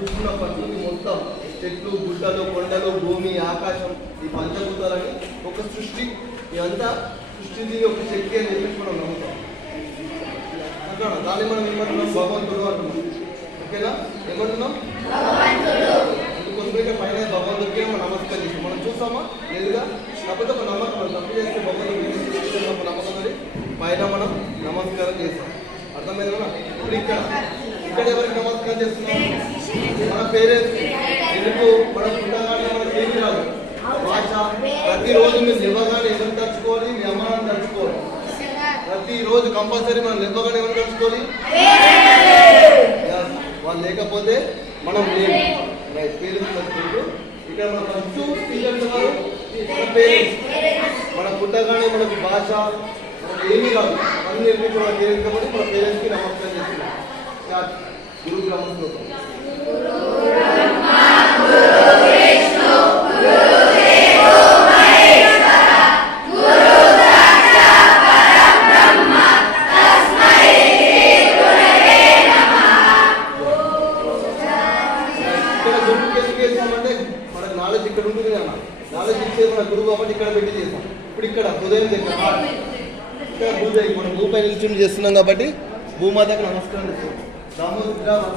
చూస్తున్న ప్రకృతి మొత్తం చెట్లు, గుట్టలు, కొండలు, భూమి, ఆకాశం, ఈ పంచభూతాలని ఒక సృష్టి. ఇదంతా సృష్టిది ఒక శక్తి అని చెప్పేసి మనం నమ్ముతాం. దాన్ని మనం ఏమంటున్నాం? భగవంతుడు అంటున్నాం. ఓకేనా? ఏమంటున్నాం? అందుకోసమే పైన భగవంతుడికి మనం నమస్కారం చేస్తాం. మనం చూస్తామా లేదుగా? కాకపోతే ఒక నమ్మకం, మనం తప్పు చేస్తే భగవంతుడు ఒక నమ్మకం అని పైన మనం నమస్కారం చేస్తాం. అర్థమైందా? ఇప్పుడు ఇక్కడ ఎవరికి నమస్కారం చేస్తున్నాం? మన పేరెంట్స్. ఎందుకు? మనం పుట్టగానే మనకి ఏమి రాదు భాష. ప్రతిరోజు మీరు లేవగానే ఎవరు తలుచుకోవాలి? మీ అమ్మానాన్ని తలుచుకోవాలి. ప్రతిరోజు కంపల్సరీ మనం లేవగానే ఎవరు తలుచుకోవాలి? వాళ్ళు లేకపోతే మనం లేవు. రైట్, పేరెంట్స్ తలుచుకుంటూ ఇక్కడ మన ఫస్ట్ టీచర్స్ వారు మన పేరెంట్స్. మన పుట్టగానే మనకు భాష ఏమీ రాదు, అన్ని నేర్పించి మన పేరెంట్స్ కాబట్టి మన పేరెంట్స్కి నమస్కారం చేస్తున్నాం. స్టార్ట్. గురు బ్రహ్మశ్లోకం. మన నాలెడ్జ్ ఇక్కడ ఉంటుంది కదా, నాలెడ్జ్ ఇచ్చేది మన గురువు కాబట్టి ఇక్కడ పెట్టి చేస్తాం. ఇప్పుడు ఇక్కడ హృదయం దగ్గర ఇక్కడ భూదేవి, మనం భూపై నిల్చుని చేస్తున్నాం కాబట్టి భూమాతకు నమస్కారం చేస్తాం.